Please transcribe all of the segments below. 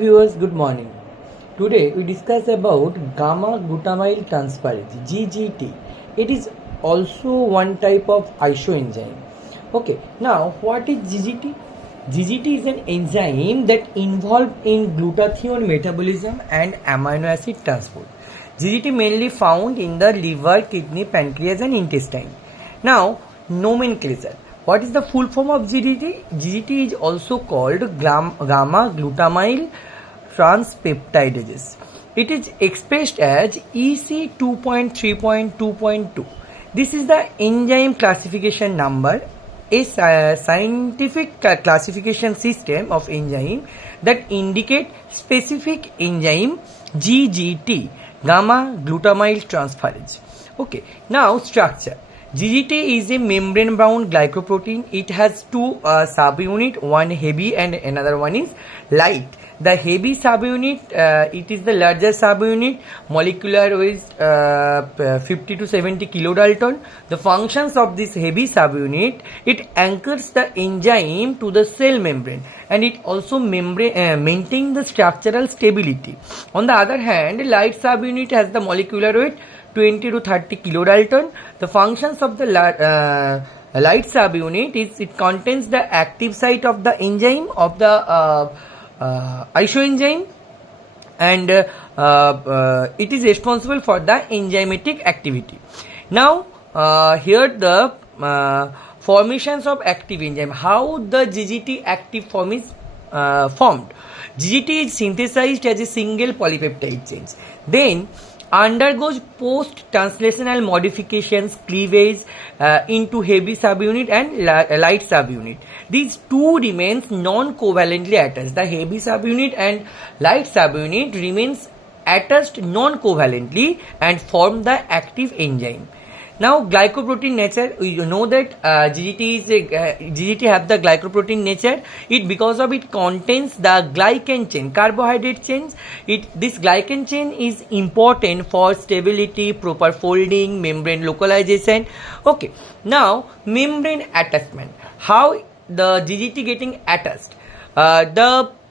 Viewers, good morning. Today we discuss about gamma-glutamyl transferase (GGT). It is also one type of isoenzyme. Okay, now what is GGT? GGT is an enzyme that involved in glutathione metabolism and amino acid transport. GGT mainly found in the liver, kidney, pancreas, and intestine. Now, nomenclature. What is the full form of GGT? GGT is also called gamma-glutamyl transpeptidases. It is expressed as EC 2.3.2.2. This is the enzyme classification number, a scientific classification system of enzyme that indicate specific enzyme GGT, gamma-glutamyl transferase. Okay, now structure. GGT is a membrane-bound glycoprotein. It has two subunits, one heavy and another one is light. The heavy subunit, it is the larger subunit, molecular weight 50 to 70 kilodalton. The functions of this heavy subunit, it anchors the enzyme to the cell membrane and it also maintains the structural stability. On the other hand, light subunit has the molecular weight 20 to 30 kilodalton. The functions of the light subunit is it contains the active site of the enzyme of the isoenzyme and it is responsible for the enzymatic activity. Now here the formations of active enzyme. How the GGT active form is formed. GGT is synthesized as a single polypeptide chain. Then undergoes post-translational modifications, cleavage into heavy subunit and light subunit. These two remains non-covalently attached. The heavy subunit and light subunit remains attached non-covalently and form the active enzyme. Now glycoprotein nature, you know that GGT have the glycoprotein nature. It because of it contains the glycan chain, carbohydrate chains. This glycan chain is important for stability, proper folding, membrane localization. Okay, now membrane attachment. How the GGT getting attached?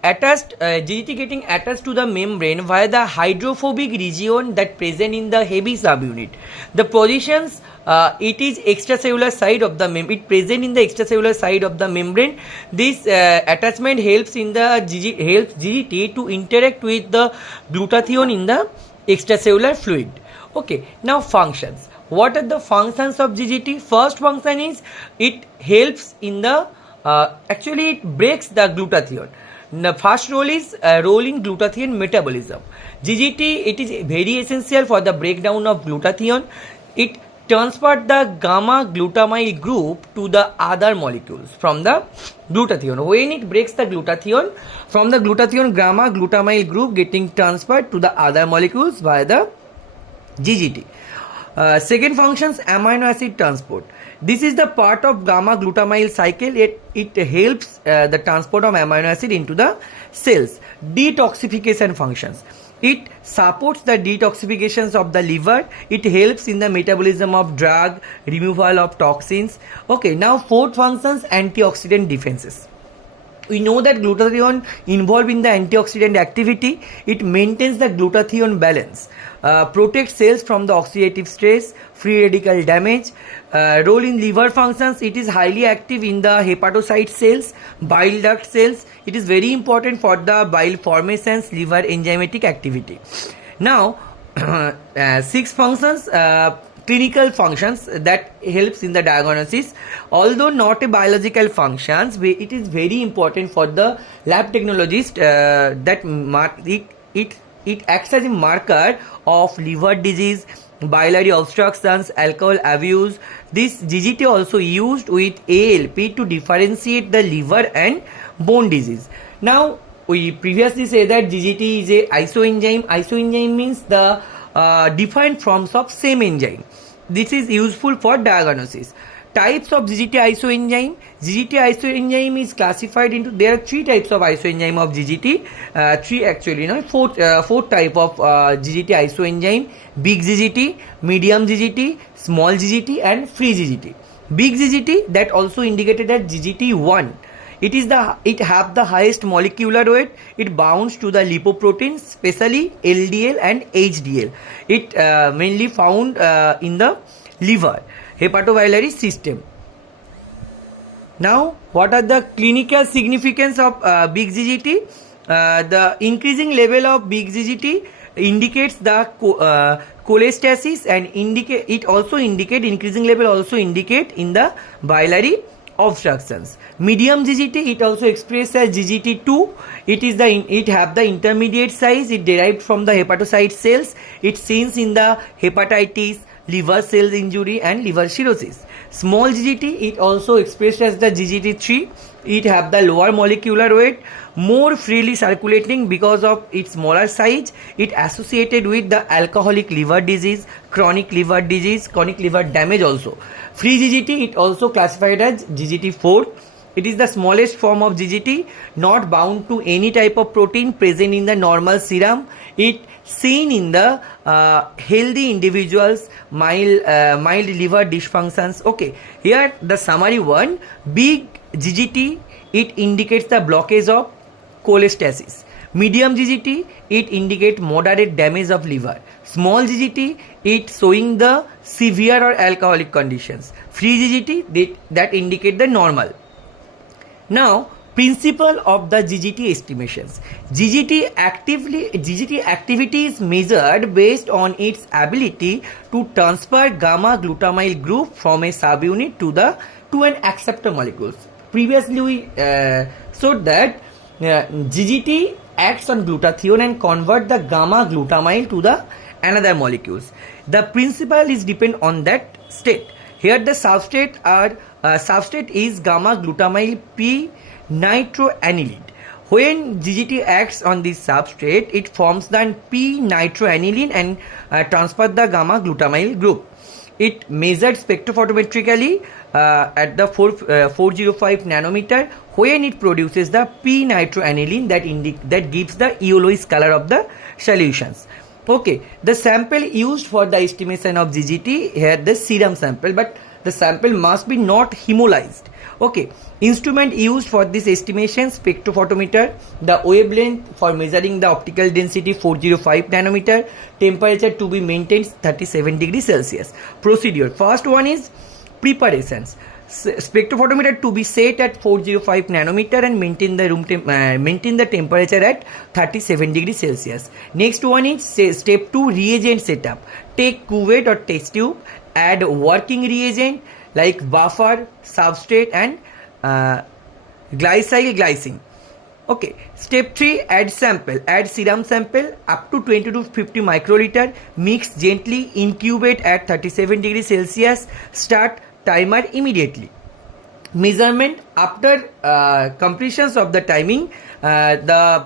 GGT getting attached to the membrane via the hydrophobic region that present in the heavy subunit. The positions it is extracellular side of the membrane. It present in the extracellular side of the membrane. This attachment helps in the GGT to interact with the glutathione in the extracellular fluid. Okay, now functions. What are the functions of GGT? First function is it helps in the actually it breaks the glutathione. The first role is rolling glutathione metabolism. GGT, it is very essential for the breakdown of glutathione. It transfers the gamma-glutamyl group to the other molecules from the glutathione. When it breaks the glutathione, from the glutathione, gamma-glutamyl group getting transferred to the other molecules via the GGT. Second functions, amino acid transport. This is the part of gamma-glutamyl cycle. It helps the transport of amino acid into the cells. Detoxification functions. It supports the detoxifications of the liver. It helps in the metabolism of drug, removal of toxins. Okay, now fourth functions, antioxidant defenses. We know that glutathione involved in the antioxidant activity. It maintains the glutathione balance, protects cells from the oxidative stress, free radical damage. Role in liver functions, it is highly active in the hepatocyte cells, bile duct cells. It is very important for the bile formations, liver enzymatic activity. Now, six functions, clinical functions that helps in the diagnosis. Although not a biological functions, it is very important for the lab technologist it acts as a marker of liver disease, biliary obstructions, alcohol abuse. This GGT also used with ALP to differentiate the liver and bone disease. Now we previously said that GGT is a isoenzyme. Isoenzyme means the defined forms of same enzyme. This is useful for diagnosis. Types of GGT isoenzyme. GGT isoenzyme is classified into, there are three types of isoenzyme of GGT. Three actually, four type of GGT isoenzyme. Big GGT, medium GGT, small GGT and free GGT. Big GGT, that also indicated as GGT1. It have the highest molecular weight. It bounds to the lipoproteins, especially LDL and HDL. It mainly found in the liver, hepatobiliary system. Now, what are the clinical significance of big GGT? The increasing level of big GGT indicates the cholestasis, and increasing level also indicate in the biliary obstructions. Medium GGT, it also expressed as GGT2. It have the intermediate size. It derived from the hepatocyte cells. It seen in the hepatitis, liver cells injury, and liver cirrhosis. Small GGT, it also expressed as the GGT3. It have the lower molecular weight, more freely circulating because of its smaller size. It associated with the alcoholic liver disease, chronic liver disease, chronic liver damage also. Free GGT, it also classified as GGT4. It is the smallest form of GGT, not bound to any type of protein present in the normal serum. It seen in the healthy individuals, mild liver dysfunctions. Okay, here the summary one. Big GGT, it indicates the blockage of cholestasis. Medium GGT, it indicates moderate damage of liver. Small GGT, it showing the severe or alcoholic conditions. Free GGT, that indicate the normal. Now, principle of the GGT estimations. GGT activity is measured based on its ability to transfer gamma-glutamyl group from a subunit to an acceptor molecules. Previously, we showed that GGT acts on glutathione and convert the gamma-glutamyl to the another molecules. The principle is depend on that state. Here the substrate is gamma-glutamyl p-nitroanilide. When GGT acts on this substrate, it forms the p-nitroanilide and transfers the gamma-glutamyl group. It measured spectrophotometrically at the 405 nanometer when it produces the p-nitroanilide that gives the yellowish color of the solutions. Okay, the sample used for the estimation of GGT, here the serum sample, but the sample must be not hemolyzed. Okay, instrument used for this estimation: spectrophotometer, the wavelength for measuring the optical density 405 nanometer, temperature to be maintained 37 degrees Celsius. Procedure: first one is preparations. Spectrophotometer to be set at 405 nanometer and maintain the temperature at 37 degrees Celsius. Next one is step 2, reagent setup. Take cuvette or test tube, add working reagent like buffer, substrate, and glycine. Okay, step 3, add sample. Add serum sample up to 20 to 50 microliter. Mix gently, incubate at 37 degrees Celsius. Start timer immediately. Measurement: after completions of the timing, the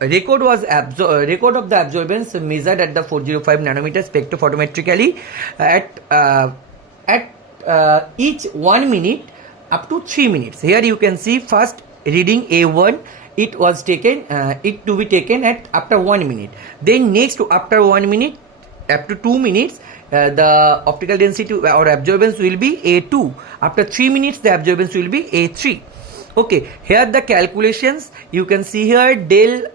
record of the absorbance measured at the 405 nanometer spectrophotometrically at each 1 minute up to 3 minutes. Here you can see first reading A1. It was taken. It to be taken at after 1 minute. Then next after 1 minute, up to 2 minutes. The optical density or absorbance will be A2. After 3 minutes, the absorbance will be A3. Okay, here the calculations you can see here: del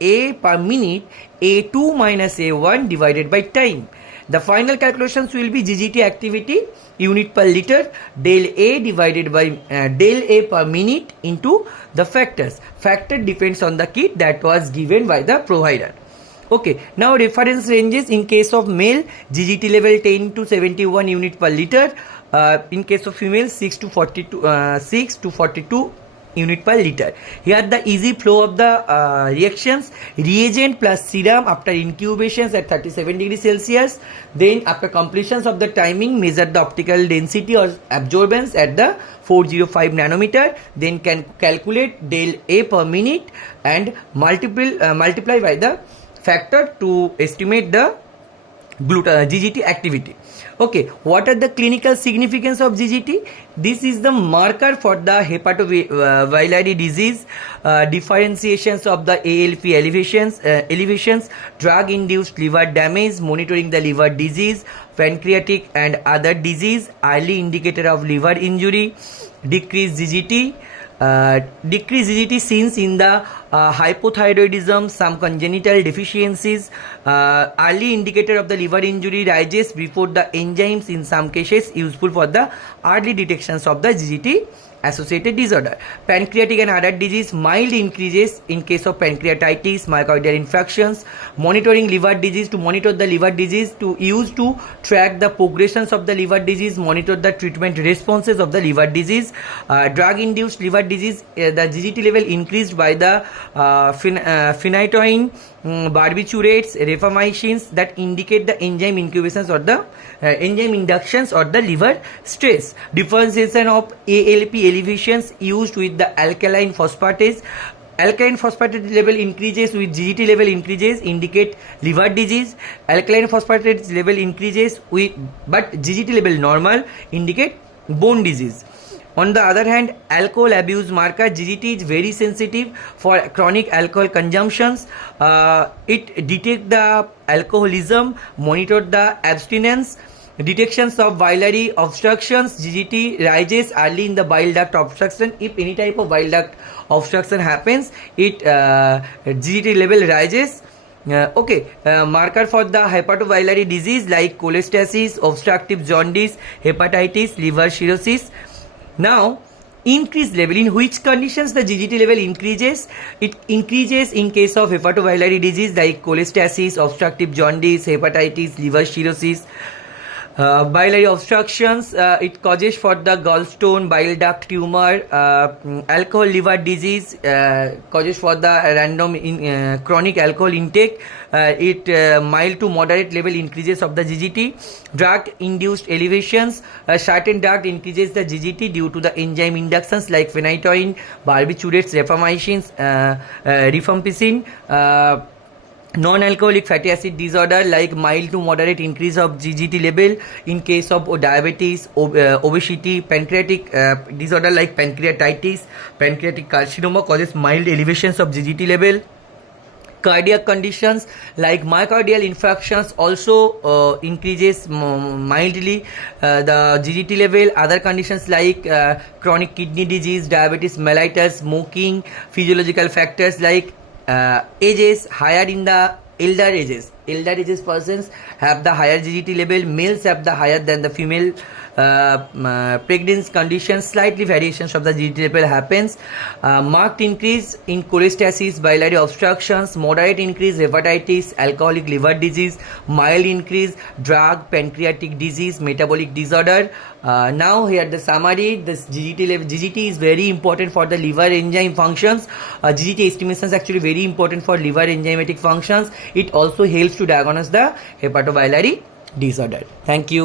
A per minute, A2 minus A1 divided by time. The final calculations will be GGT activity unit per liter, del A divided by del A per minute into the factors. Factor depends on the kit that was given by the provider. Okay, now reference ranges: in case of male, GGT level 10 to 71 unit per liter. In case of female, 6 to 42 unit per liter. Here the easy flow of the reactions: reagent plus serum after incubations at 37 degrees Celsius. Then after completions of the timing, measure the optical density or absorbance at the 405 nanometer. Then can calculate del A per minute and multiply by the factor to estimate the GGT activity. Okay, what are the clinical significance of GGT? This is the marker for the hepatobiliary disease, differentiations of the ALP elevations, drug-induced liver damage, monitoring the liver disease, pancreatic and other disease, early indicator of liver injury, decreased GGT, Decreased GGT seen in the hypothyroidism, some congenital deficiencies. Early indicator of the liver injury rises before the enzymes, in some cases useful for the early detections of the GGT associated disorder. Pancreatic and other disease, mild increases in case of pancreatitis, myocardial infarctions. Monitoring liver disease, to monitor the liver disease, to use to track the progressions of the liver disease, monitor the treatment responses of the liver disease. Drug-induced liver disease, the GGT level increased by the phenytoin, barbiturates, rifamycins, that indicate the enzyme incubations or the enzyme inductions or the liver stress. Differentiation of ALP elevations used with the alkaline phosphatase. Alkaline phosphatase level increases with GGT level increases, indicate liver disease. Alkaline phosphatase level increases with but GGT level normal, indicate bone disease. On the other hand, alcohol abuse marker, GGT is very sensitive for chronic alcohol consumptions. It detects the alcoholism, monitor the abstinence. Detections of biliary obstructions, GGT rises early in the bile duct obstruction. If any type of bile duct obstruction happens, GGT level rises. Marker for the hepatobiliary disease like cholestasis, obstructive jaundice, hepatitis, liver cirrhosis. Now, increased level, in which conditions the GGT level increases? It increases in case of hepatobiliary disease like cholestasis, obstructive jaundice, hepatitis, liver cirrhosis. Biliary obstructions, it causes for the gallstone, bile duct tumor. Alcohol liver disease, causes for the random chronic alcohol intake. Mild to moderate level increases of the GGT. Drug-induced elevations, certain drug increases the GGT due to the enzyme inductions like phenytoin, barbiturates, rifamycins, rifampicin. Non-alcoholic fatty acid disorder like mild to moderate increase of GGT level in case of diabetes, obesity. Pancreatic disorder like pancreatitis, pancreatic carcinoma causes mild elevations of GGT level. Cardiac conditions like myocardial infarctions also increases mildly the GGT level. Other conditions like chronic kidney disease, diabetes mellitus, smoking. Physiological factors like ages higher in the elder ages persons have the higher GGT level. Males have the higher than the female. Pregnancy conditions, slightly variations of the GGT level happens. Marked increase in cholestasis, biliary obstructions, moderate increase hepatitis, alcoholic liver disease, mild increase drug, pancreatic disease, metabolic disorder. Now here the summary. This GGT level, GGT is very important for the liver enzyme functions. GGT estimation is actually very important for liver enzymatic functions. It also helps to diagnose the hepatobiliary disorder. Thank you.